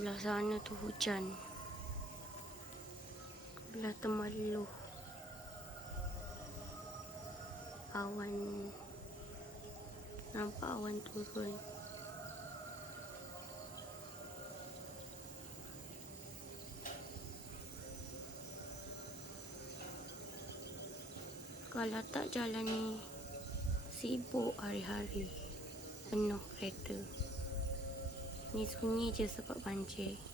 Belah sana tu hujan. Belah Temerloh awan, nampak awan turun. Kalau tak jalan ni sibuk hari-hari, penuh kereta. Ni sunyi je sebab banjir.